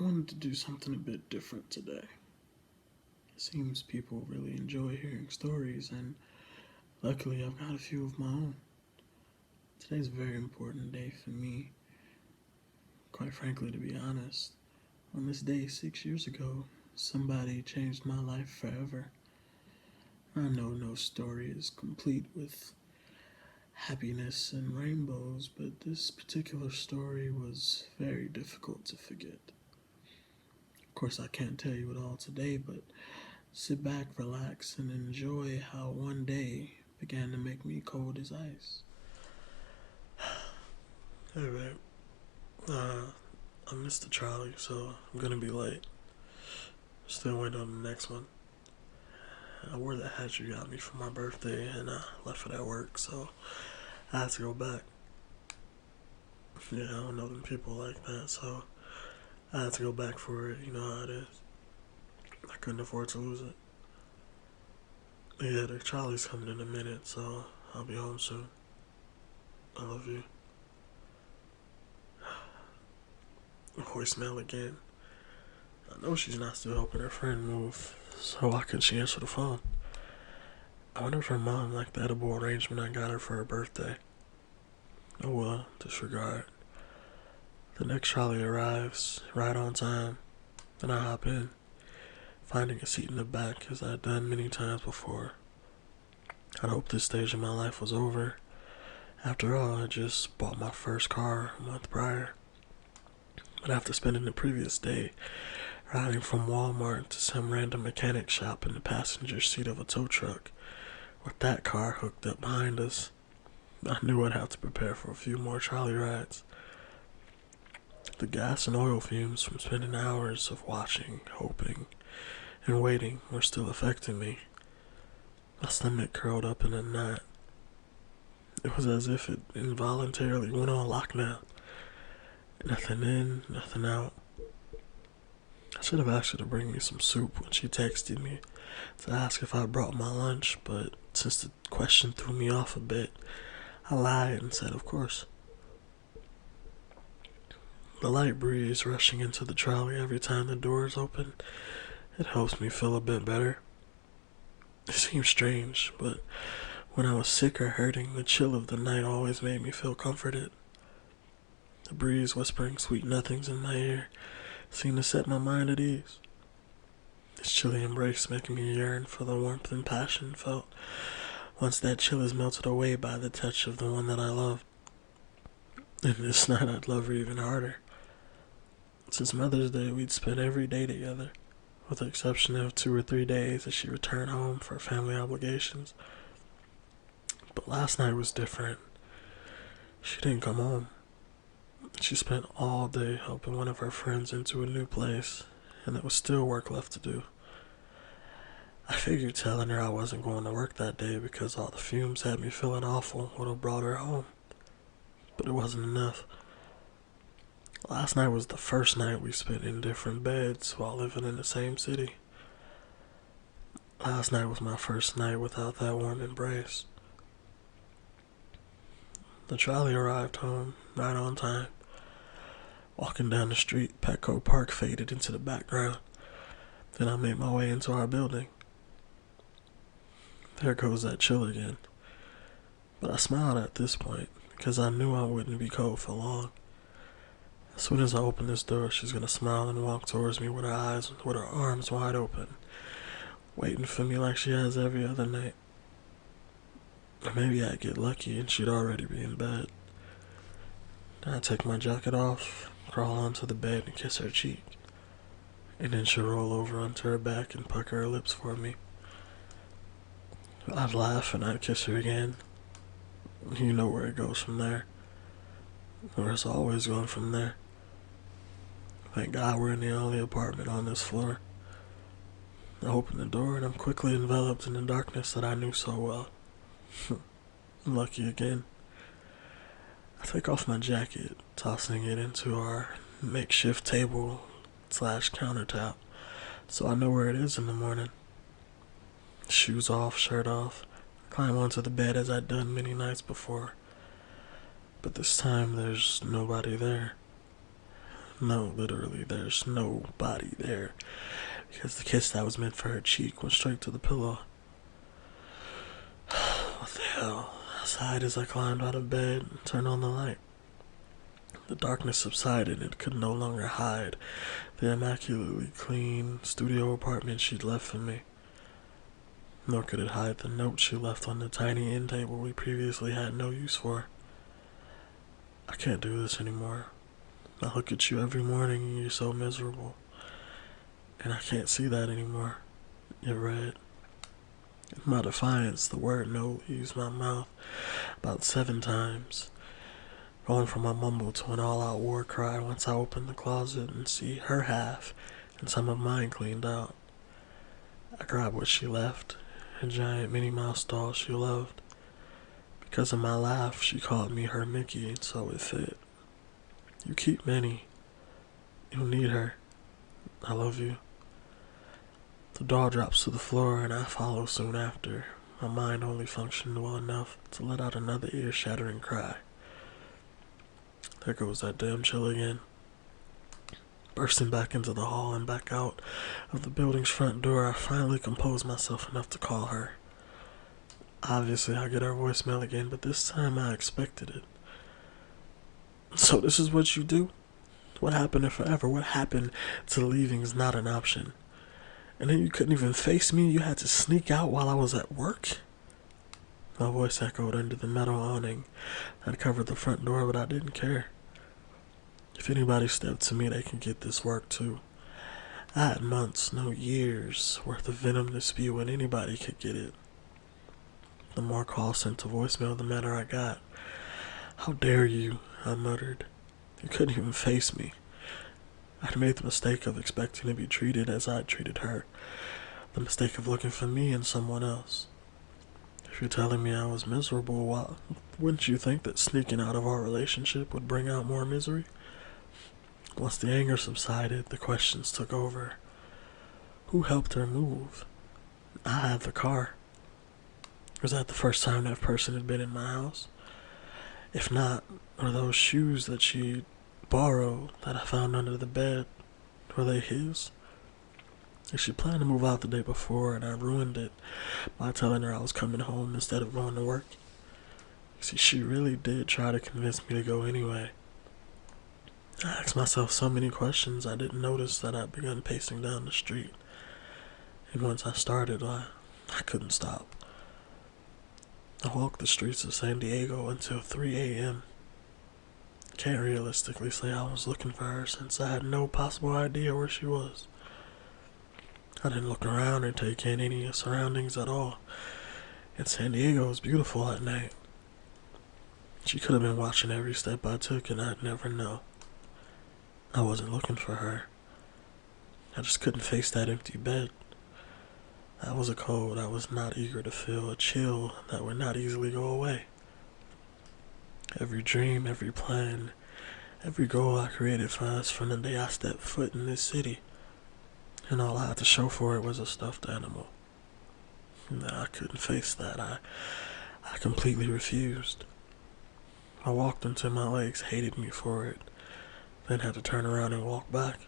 I wanted to do something a bit different today. It seems people really enjoy hearing stories, and luckily I've got a few of my own. Today's a very important day for me, quite frankly, to be honest. On this day 6 years ago, somebody changed my life forever. I know no story is complete with happiness and rainbows, but this particular story was very difficult to forget. Of course, I can't tell you it all today, but sit back, relax, and enjoy how one day began to make me cold as ice. Hey, babe. I missed the trolley, so I'm gonna be late. Still waiting on the next one. I wore the hat you got me for my birthday, and I left it at work, so I had to go back. Yeah, I don't know them people like that, so I had to go back for it. You know how it is. I couldn't afford to lose it. Yeah, the trolley's coming in a minute, so I'll be home soon. I love you. Voicemail again. I know she's not still helping her friend move, so why couldn't she answer the phone? I wonder if her mom liked the edible arrangement I got her for her birthday. Oh well, disregard. The next trolley arrives, right on time. Then I hop in, finding a seat in the back as I'd done many times before. I'd hoped this stage of my life was over. After all, I just bought my first car a month prior. But after spending the previous day riding from Walmart to some random mechanic shop in the passenger seat of a tow truck, with that car hooked up behind us, I knew I'd have to prepare for a few more trolley rides. The gas and oil fumes from spending hours of watching, hoping, and waiting were still affecting me. My stomach curled up in a knot. It was as if it involuntarily went on lockdown. Nothing in, nothing out. I should have asked her to bring me some soup when she texted me to ask if I brought my lunch, but since the question threw me off a bit, I lied and said, of course. The light breeze rushing into the trolley every time the doors open, it helps me feel a bit better. It seems strange, but when I was sick or hurting, the chill of the night always made me feel comforted. The breeze whispering sweet nothings in my ear seemed to set my mind at ease. Its chilly embrace making me yearn for the warmth and passion felt once that chill is melted away by the touch of the one that I love. And this night I'd love her even harder. Since Mother's Day, we'd spent every day together, with the exception of 2 or 3 days as she returned home for family obligations. But last night was different. She didn't come home. She spent all day helping one of her friends into a new place, and there was still work left to do. I figured telling her I wasn't going to work that day because all the fumes had me feeling awful would have brought her home. But it wasn't enough. Last night was the first night we spent in different beds while living in the same city. Last night was my first night without that warm embrace. The trolley arrived home right on time. Walking down the street, Petco Park faded into the background. Then I made my way into our building. There goes that chill again. But I smiled at this point because I knew I wouldn't be cold for long. As soon as I open this door, she's gonna smile and walk towards me with her arms wide open, waiting for me like she has every other night. Or maybe I'd get lucky and she'd already be in bed. Then I'd take my jacket off, crawl onto the bed and kiss her cheek. And then she'd roll over onto her back and pucker her lips for me. I'd laugh and I'd kiss her again. You know where it goes from there. Or it's always going from there. Thank God we're in the only apartment on this floor. I open the door and I'm quickly enveloped in the darkness that I knew so well. Lucky again. I take off my jacket, tossing it into our makeshift table slash countertop, so I know where it is in the morning. Shoes off, shirt off, I climb onto the bed as I'd done many nights before. But this time there's nobody there. No, literally, there's nobody there because the kiss that was meant for her cheek went straight to the pillow. What the hell? I sighed as I climbed out of bed and turned on the light. The darkness subsided and could no longer hide the immaculately clean studio apartment she'd left for me. Nor could it hide the note she left on the tiny end table we previously had no use for. I can't do this anymore. I look at you every morning and you're so miserable. And I can't see that anymore. You're red. In my defiance, the word no leaves my mouth about 7 times, going from a mumble to an all-out war cry once I open the closet and see her half and some of mine cleaned out. I grab what she left, a giant Minnie Mouse doll she loved. Because of my laugh, she called me her Mickey, and so it fit. You keep Minnie. You need her. I love you. The doll drops to the floor and I follow soon after. My mind only functioned well enough to let out another ear-shattering cry. There goes that damn chill again. Bursting back into the hall and back out of the building's front door, I finally compose myself enough to call her. Obviously, I get her voicemail again, but this time I expected it. So this is what you do? What happened to forever? What happened to leaving is not an option? And then you couldn't even face me? You had to sneak out while I was at work? My voice echoed under the metal awning that covered the front door, but I didn't care. If anybody stepped to me, they can get this work too. I had months, no years, worth of venom to spew and anybody could get it. The more calls sent to voicemail, the madder I got. How dare you, I muttered. You couldn't even face me. I'd made the mistake of expecting to be treated as I'd treated her. The mistake of looking for me in someone else. If you're telling me I was miserable, why wouldn't you think that sneaking out of our relationship would bring out more misery? Once the anger subsided, the questions took over. Who helped her move? I had the car. Was that the first time that person had been in my house? If not, were those shoes that she borrowed that I found under the bed, were they his? If she planned to move out the day before and I ruined it by telling her I was coming home instead of going to work? See, she really did try to convince me to go anyway. I asked myself so many questions I didn't notice that I'd begun pacing down the street. And once I started, I couldn't stop. I walked the streets of San Diego until 3 a.m. Can't realistically say I was looking for her since I had no possible idea where she was. I didn't look around or take in any surroundings at all. And San Diego is beautiful at night. She could have been watching every step I took and I'd never know. I wasn't looking for her. I just couldn't face that empty bed. That was a cold I was not eager to feel, a chill that would not easily go away. Every dream, every plan, every goal I created for us from the day I stepped foot in this city. And all I had to show for it was a stuffed animal. No, I couldn't face that. I completely refused. I walked until my legs hated me for it, then had to turn around and walk back.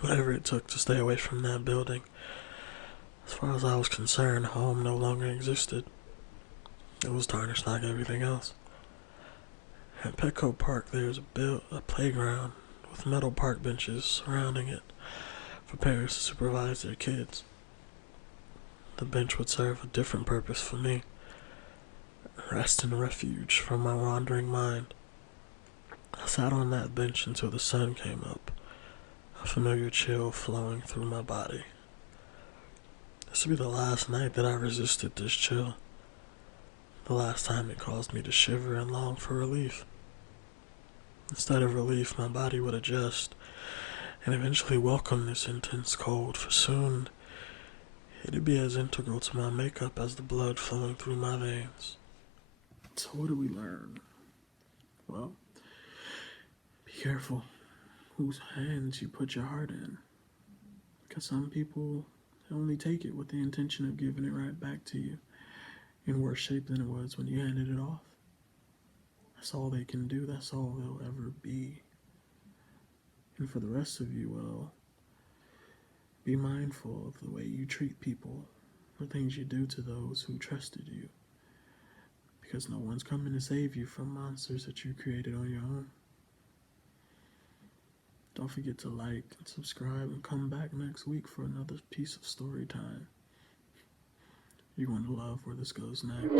Whatever it took to stay away from that building. As far as I was concerned, home no longer existed. It was tarnished like everything else. At Petco Park, there's a playground with metal park benches surrounding it for parents to supervise their kids. The bench would serve a different purpose for me. Rest and refuge from my wandering mind. I sat on that bench until the sun came up, a familiar chill flowing through my body. This would be the last night that I resisted this chill. The last time it caused me to shiver and long for relief. Instead of relief, my body would adjust and eventually welcome this intense cold, for soon it'd be as integral to my makeup as the blood flowing through my veins. So what do we learn? Well, be careful whose hands you put your heart in. Because some people only take it with the intention of giving it right back to you in worse shape than it was when you handed it off. That's all they can do. That's all they'll ever be. And for the rest of you, well, be mindful of the way you treat people, the things you do to those who trusted you, because no one's coming to save you from monsters that you created on your own. Don't forget to like and subscribe and come back next week for another piece of story time. You're going to love where this goes next.